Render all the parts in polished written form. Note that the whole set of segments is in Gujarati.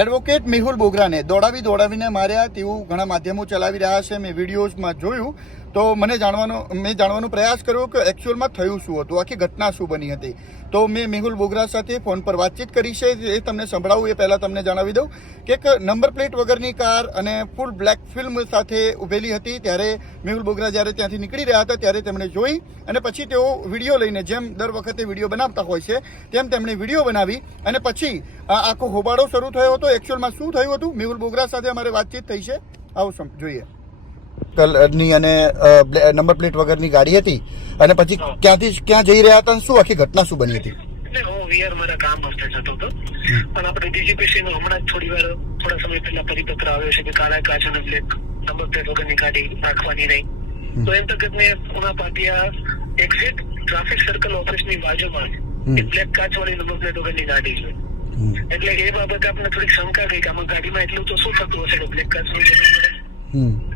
એડવોકેટ મેહુલ બોગરાને દોડાવીને માર્યા તેવું ઘણા માધ્યમો ચલાવી રહ્યા છે. મેં વિડીયોઝમાં જોયું તો મેં જાણવાનો પ્રયાસ કર્યો કે એકચ્યુઅલમાં થયું શું હતું, આખી ઘટના શું બની હતી. તો મેં મેહુલ બોગરા સાથે ફોન પર વાતચીત કરી છે. એ તમને સંભળાવું એ પહેલાં તમને જણાવી દઉં કે એક નંબર પ્લેટ વગરની કાર અને ફૂલ બ્લેક ફિલ્મ સાથે ઊભેલી હતી. ત્યારે મેહુલ બોગરા જ્યારે ત્યાંથી નીકળી રહ્યા હતા ત્યારે તેમણે જોઈ અને પછી તેઓ વિડીયો લઈને, જેમ દર વખતે વિડીયો બનાવતા હોય છે તેમ તેમણે વિડીયો બનાવી અને પછી આખો હોબાળો શરૂ થયો હતો. એકચ્યુઅલમાં શું થયું હતું મેહુલ બોગરા સાથે અમારે વાતચીત થઈ છે, આવો જોઈએ. કલરની અને નંબર પ્લેટ વગરની ગાડી હતી અને પછી ક્યાં જઈ રહ્યા હતા, શું આખી ઘટના શું બની હતી? હું વીઆર મારા કામ અર્થે જતો હતો અને આપણે ડીજીપીસી નો હમણાં જ થોડા સમય પહેલા પરિપત્ર આવ્યો છે કે કાળા કાચ અને બ્લેક નંબર પ્લેટ વગરની ગાડી રાખવાની નહીં. તો એમ તકત મેં પુના પાટિયા એક્ઝિટ ટ્રાફિક સર્કલ ઓફિસની બાજુમાં બ્લેક કાચ વાળી નંબર પ્લેટ વગરની ગાડી છે. એટલે એ બાબતે આપણે થોડીક શંકા ગઈ કે આમાં ગાડીમાં એટલું તો શું થતું હશે કે બ્લેક કાચ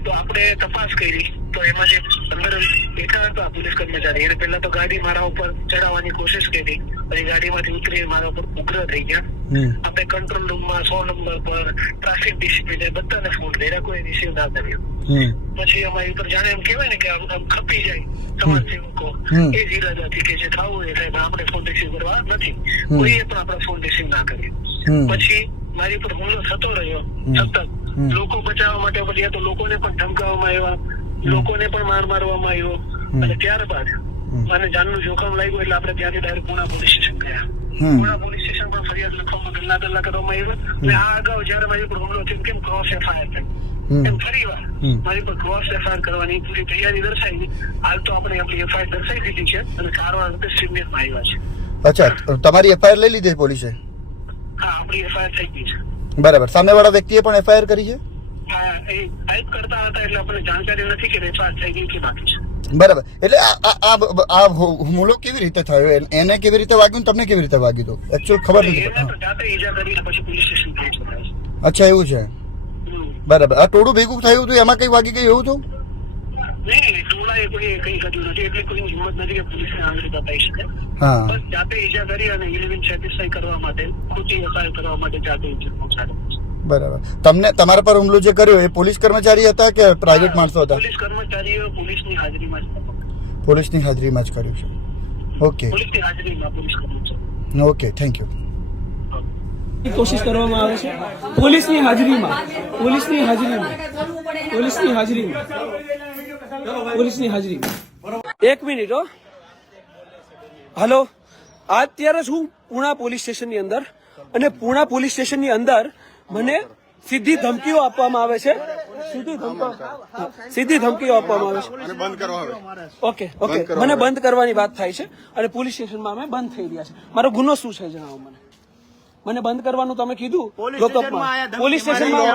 તો આપણે તપાસ કરી તો એમાં જે અંદર બેઠા હતા પોલીસ કર્મચારી એને પહેલા તો ગાડી મારા ઉપર ચડાવવાની કોશિશ કરી, પછી ગાડીમાંથી ઉતરી મારા ઉપર ઉગ્ર થઈ ગયા. આપણે કંટ્રોલ રૂમમાં 100 નંબર પર ટ્રાફિક ડિસિપ્લિન બધાને ફોન કર્યા, કોઈ રિસીવ ના કર્યો. પછી અમારી ઉપર જાણે એમ કહેવાય ને કે આમ ખપી જાય સમાજ સેવકો એ જ ઈરાદાથી કે જે થવું એ થાય, આપણે ફોન રિસીવ કરવા નથી, કોઈએ પણ આપણા ફોન રિસીવ ના કર્યો. પછી મારી ઉપર હુમલો થતો રહ્યો સતત. લોકો બચાવવા માટે પડ્યા તો લોકોને પણ ધમકાવવામાં આવ્યા, લોકોને પણ મારવામાં આવ્યો અને ત્યારબાદ મને જાનનું જોખમ લાગ્યું એટલે આપણે ત્યાંથી ડાયરેક્ટ પુણા પોલીસ સ્ટેશન ગયા. પુણા પોલીસ સ્ટેશન પર ફરિયાદ લખવામાં ગલ્લા કરવામાં આવ્યો અને આ અગાઉ જયારે મારી ઉપર હુમલો થયો કેમ ક્રોસ એફઆઈઆર થઈ એમ ફરી વાર મારી પર ક્રોસ એફઆઈઆર કરવાની પૂરી તૈયારી દર્શાવી. હાલ તો આપણે આપણી એફઆઈઆર દર્શાવી દીધી છે અને સારવાર અંતે સિનિયરમાં આવ્યા છે. અચ્છા, તમારી એફઆઈઆર લઈ લીધી પોલીસે? હા, આપણી એફઆઈઆર થઈ ગઈ છે. બરાબર. સામેવાળા વ્યક્તિએ પણ એફઆઈઆર કરી છે? હા, એ ટાઈપ કરતા હતા એટલે આપણને જાણકારી નથી કે એફઆઈઆર થઈ ગઈ કે બાકી છે. બરાબર. એટલે આ હુમલો કેવી રીતે થયો, એને કેવી રીતે વાગ્યું, તમને કેવી રીતે વાગ્યું તો એકચ્યુઅલ ખબર નથી. એને તો જાતે ઈજા કરીને પછી પોલીસ સ્ટેશન પહોંચ્યો. અચ્છા, એવું છે. બરાબર. આ ટોળું ભેગું થયું હતું એમાં કઈ વાગી ગયું એવું હતું? નહીં, ટોળાએ કોઈ કઈ કર્યું નથી, એટલે કોઈ હિંમત નથી કે પોલીસને આંગળી બતાવી શકે. હા, બસ જાતે ઈજા કરી અને ઇલેવન સેટિસ્ફાઈ કરવા માટે, ખોટી એફઆઈઆર કરવા માટે જાતે ઈજા પહોંચાડે. બરાબર. તમને તમારા પર હુમલો જે કર્યો એ પોલીસ કર્મચારી હતા કે પ્રાઇવેટ માણસો હતા? પોલીસ કર્મચારીઓ પોલીસની હાજરીમાં જ. પોલીસની હાજરીમાં જ કર્યું છે. ઓકે, પોલીસની હાજરીમાં પોલીસ કર્મચારી. Okay, thank you. કોશિશ કરવામાં આવે છે પોલીસની હાજરીમાં એક મિનિટ હો. હલો, અત્યારે છું પુણા પોલીસ સ્ટેશનની અંદર અને પુણા પોલીસ સ્ટેશનની અંદર મને સીધી ધમકીઓ આપવામાં આવે છે. સીધી ધમકીઓ આપવામાં આવે છે. ઓકે, મને બંધ કરવાની વાત થાય છે અને પોલીસ સ્ટેશનમાં અમે બંધ થઈ રહ્યા છે. મારો ગુનો શું છે જણાવો મને બંધ કરવાનું તમે કીધું પોલીસ સ્ટેશનમાં